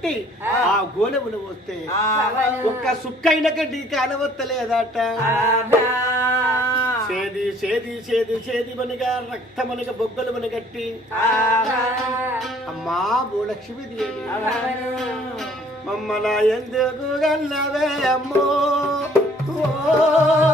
పట్టి ఆ. గోలెములు వస్తే ఒక్క సుక్కైన గడ్డి కాలవత్తలేదట సేది సేది సేది సేది మనగా రక్తమనగా బొగ్గలు మన గట్టి అమ్మా భూలక్ష్మి దేవి. మమ్మల ఎందుకు గల్లవే అమ్మో? ఓ. అమ్మా.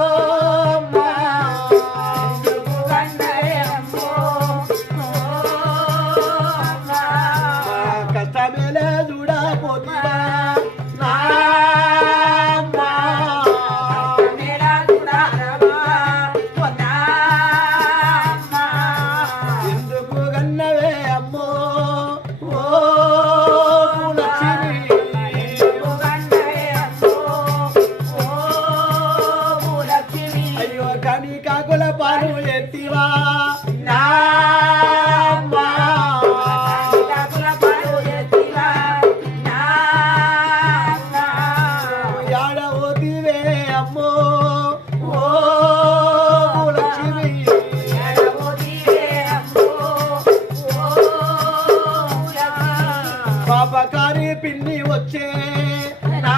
పిన్ని వచ్చే నా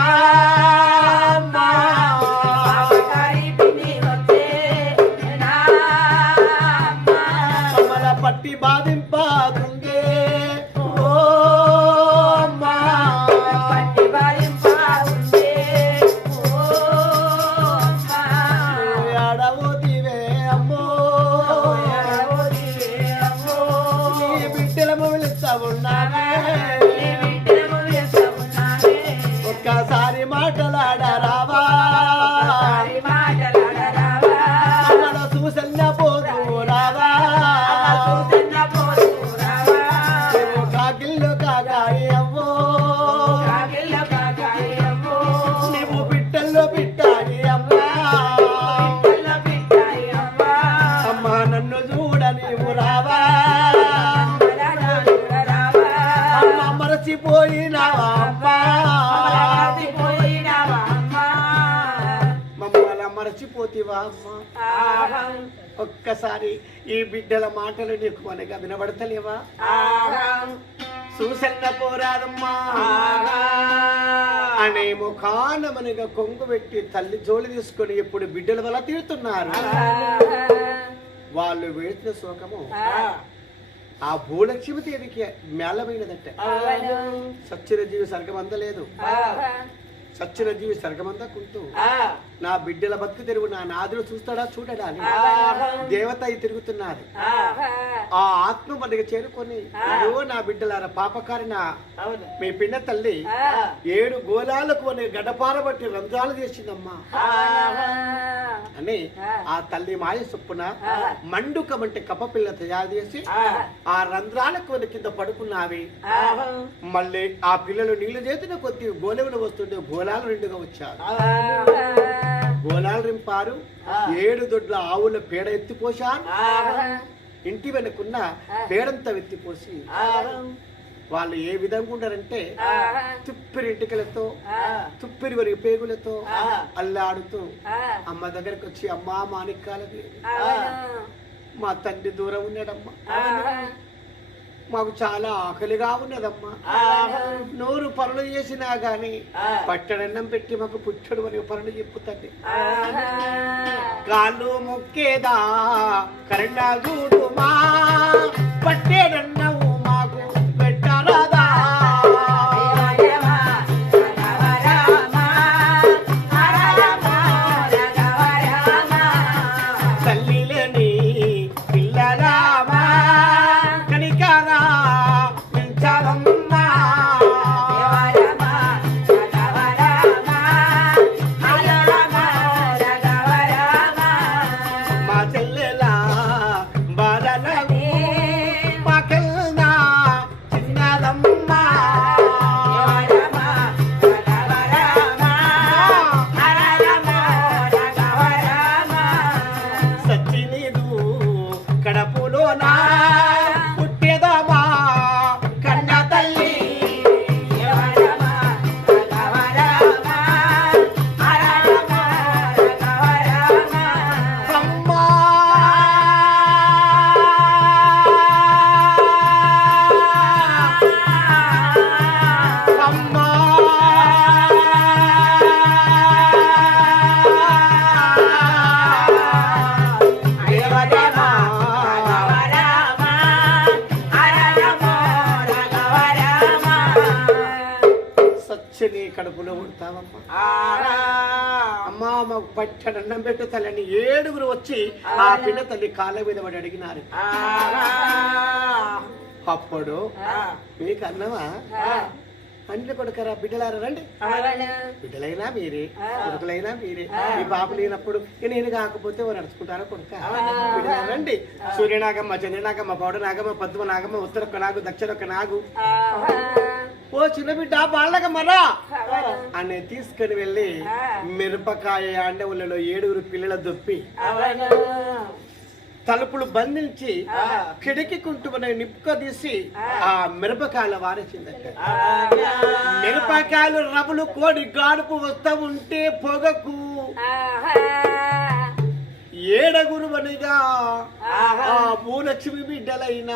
ఒక్కసారి ఈ బిడ్డల మాటలు నీకు మనగా వినబడతలేవా? చూసన్న పోరాదమ్మా. అనే ముఖాన మనగా కొంగు పెట్టి తల్లి జోలి తీసుకొని ఇప్పుడు బిడ్డల వల్ల తీరుతున్నారు. వాళ్ళు వేసిన శోకము ఆ. భూలక్ష్మి దేవికి మేళమైనదట. సచ్చిన జీవి సర్గమందలేదు సచ్చిన జీవి సర్గమందకుంటూ నా బిడ్డల బతుకు తెరువు నా నాదులు చూస్తాడా చూడడా దేవత అయి తిరుగుతున్నారు ఆ ఆత్మ మనకి చేరుకొని అయ్యో నా బిడ్డలారా పాపకారిన మీ పిన్న తల్లి ఏడు గోళాలకు అనే గడపార బట్టి రంధ్రాలు చేసిందమ్మా. అని ఆ. తల్లి మాయ చొప్పున మండుకం అంటే కప్పపిల్ల తయారు చేసి ఆ రంధ్రాలకు కింద పడుకున్నావి. మళ్ళీ ఆ పిల్లలు నీళ్ళు చేతిన కొద్ది గోలెములు వస్తుంటే గోళాలు నిండుగా వచ్చారు. గోళాలు రింపారు. ఏడు దొడ్ల ఆవుల పేడ ఎత్తిపోశారు ఇంటి వెనుకున్న పేడంతా ఎత్తిపోసి వాళ్ళు ఏ విధంగా ఉంటారంటే తుప్పిరి ఇంటికలతో తుప్పిరి వరి పేగులతో అల్లాడుతూ అమ్మ దగ్గరకు వచ్చి అమ్మా మాణిక్యాలది మా తండ్రి దూరం ఉన్నాడమ్మా. మాకు చాలా ఆకలిగా ఉన్నదమ్మా. నూరు పనులు చేసినా గాని పట్టడన్నం పెట్టి మాకు పుట్టడు అని పనులు చెప్పుతండి కాళ్ళు మొక్కేదా కరెండా చూడుమా పట్టేడన్నవు కడుపులో ఉంటావమ్మా అమ్మా మాకు పచ్చడి అన్నం పెట్టు తల్లని. ఏడుగురు వచ్చి ఆ పిల్ల తల్లి కాళ్ళ మీద పడి అడిగినారు. అప్పుడు మీకు అన్నమా? అన్ని కొడుకరా బిడ్డలారా రండి. బిడ్డలైనా మీరే కొడుకులైనా మీరే. మీ బాబు లేనప్పుడు నేను కాకపోతే వారు నడుచుకుంటారా కొడుక? రండి. సూర్యనాగమ్మ చంద్రనాగమ్మ పౌడ నాగమ్మ పద్మ నాగమ్మ ఉత్తరొక్క నాగు దక్షిణొక్క నాగు. ఓ చిన్న బిడ్డ బాళ్ళగమ్మరా అని తీసుకుని వెళ్ళి మిరపకాయ అండవులలో ఏడుగురు పిల్లల దొప్పి. తలుపులు బంధించి కిటికీ కుంటుమని నిప్పుక తీసి ఆ. మిరపకాయల వారేసిందట. మిరపకాయలు రబులు కోడి గాడుపు వస్తా ఉంటే పొగకు. ఏడగురు వనిగా ఆ భూలక్ష్మి బిడ్డలైన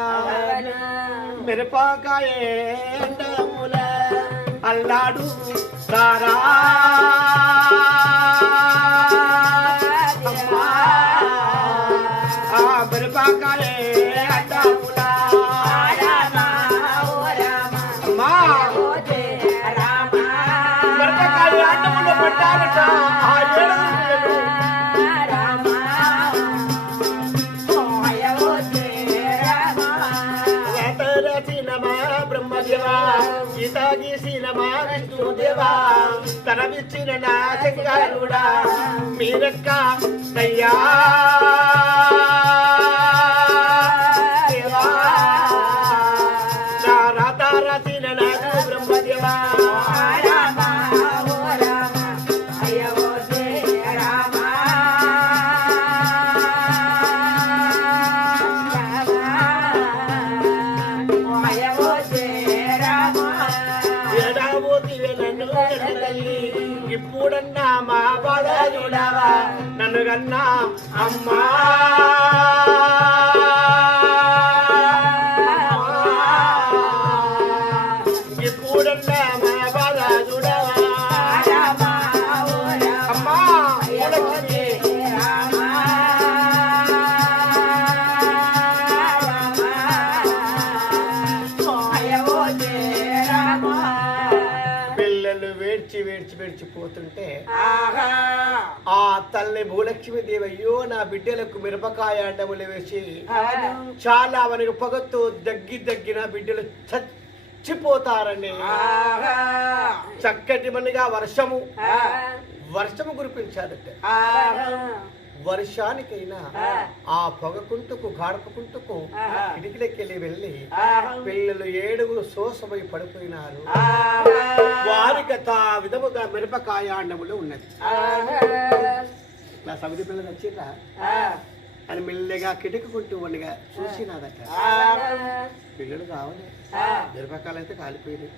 మిరపకాయ అల్లాడు సారా తనమిచ్చిన నా శంకరుడా మీరక్క అయ్యా. ఇప్పుడన్నా మా బాధ చూడవా నన్ను కన్నా అమ్మా. ఆ తల్లి భూలక్ష్మి దేవి అయ్యో నా బిడ్డలకు మిరపకాయ అండములు వేసి చాలా మనకు పొగతో దగ్గి దగ్గిన బిడ్డలు చచ్చిపోతారని. చక్కటి మనిగా వర్షము. వర్షము కురిపించారట వర్షానికైనా ఆ. పొగకుంటుకు గాడపకుంటుకు కిటికీలకెళ్ళి వెళ్ళి పిల్లలు ఏడుగురు శోసమై పడిపోయినారు వారికి విధముగా మిరపకాయ అండములు ఉన్నది. నా సమితి పిల్లలు వచ్చిరా అని మెల్లగా కిటకుకుంటూ ఉండగా చూసినాదట. పిల్లలు కావాలి. మిరపకాయలు అయితే కాలిపోయినాయి.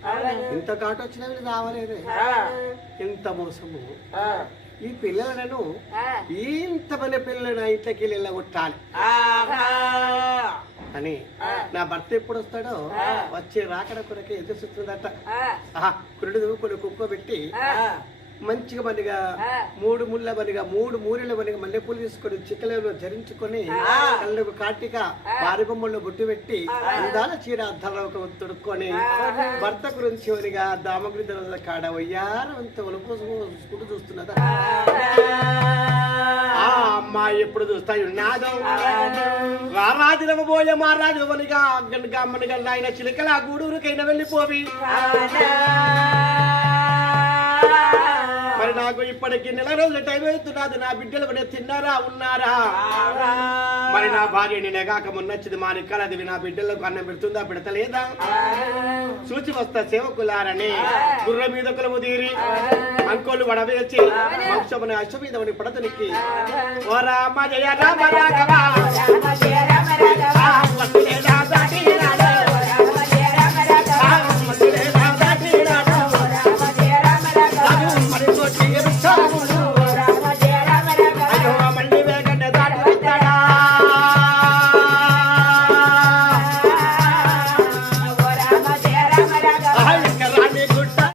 ఇంత ఘాటు వచ్చినా వీళ్ళు కావలేదు. ఇంత మోసము. ఈ పిల్లలను ఇంత పని పిల్లలు నా ఇంట్లోకి వెళ్ళి కొట్టాలి. అని నా భర్త ఎప్పుడు వస్తాడో వచ్చే రాకడ కొరకే ఎదురు చూస్తుందట. కురుడు కొన్ని కుక్క పెట్టి మంచిగా మనిగా మూడు ముళ్ళ మనిగా మూడు మూరెల మనిగా మల్లెపూలు తీసుకొని చిక్కలలో ధరించుకొని కళ్ళకు కాటిక వారి బొమ్మల్లో బొట్టు పెట్టి అందాల చీర అద్దాల ఒక తొడుక్కొని భర్త గురించి వనిగా దామగుడి దొరల కాడ వయ్యారం అంత ఒలుపోసుకుంటూ చూస్తున్నదా? ఆ. అమ్మాయి ఎప్పుడు చూస్తా ఉన్నాదో రారాజులమ పోయే మహారాజు వనిగా అమ్మనిగా ఆయన చిలకల గూడూరుకైనా వెళ్ళిపోవి. మరి నాకు ఇప్పటికి నెల రోజుల టైం అవుతున్నది. నా బిడ్డలు కూడా తిన్నారా ఉన్నారా? మరి నా భార్య నేను కాక మొన్నొచ్చింది మా నిక్కలది నా బిడ్డలకు అన్నం పెడుతుందా పెడతలేదా? చూచి వస్తా సేవకులారని. గుర్ర మీద కులము తీరి అంకోలు వడవేచి వంశముని అశ్వమీదముని పడతనికి ఓ రామ జయ రామ రాఘవ. ఆ వసుదేవ దాటి